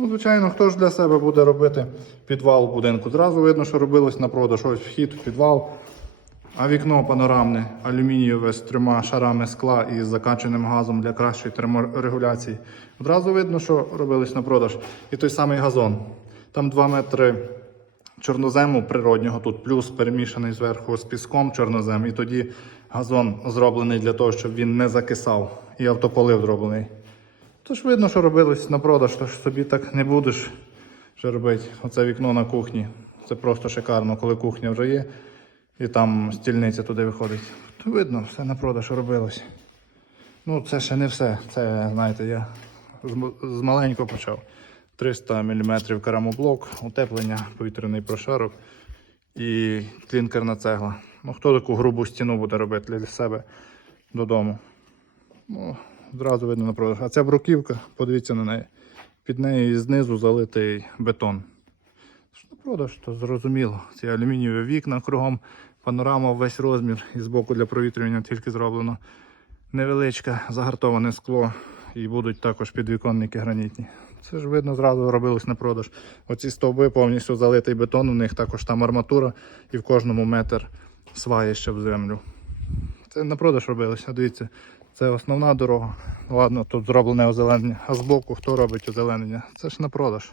Ну, звичайно, хто ж для себе буде робити підвал в будинку. Зразу видно, що робилось на продаж. Ось вхід в підвал, а вікно панорамне, алюмінієве з трьома шарами скла і з закаченим газом для кращої терморегуляції. Одразу видно, що робилось на продаж. І той самий газон. Там 2 метри чорнозему природнього тут, плюс перемішаний зверху з піском чорнозем. І тоді газон зроблений для того, щоб він не закисав. І автополив зроблений. Тож видно, що робилось на продаж, тож собі так не будеш вже робити. Оце вікно на кухні. Це просто шикарно, коли кухня вже є, і там стільниця туди виходить. То видно, все на продаж робилось. Ну, це ще не все. Це, знаєте, я з маленького почав. 300 мм керамоблок, утеплення, повітряний прошарок і клінкерна цегла. Ну, хто таку грубу стіну буде робити для себе додому? Ну, зразу видно на продаж. А ця бруківка, подивіться на неї. Під нею знизу залитий бетон. Що на продаж, то зрозуміло. Ці алюмінієві вікна кругом, панорама весь розмір і збоку для провітрювання тільки зроблено. Невеличке загартоване скло і будуть також підвіконники гранітні. Це ж видно, зразу робилось на продаж. Оці стовби повністю залитий бетон, у них також там арматура і в кожному метр сваї ще в землю. Це на продаж робилося. Дивіться, це основна дорога. Ладно, тут зроблене озеленення. А з боку хто робить озеленення? Це ж на продаж.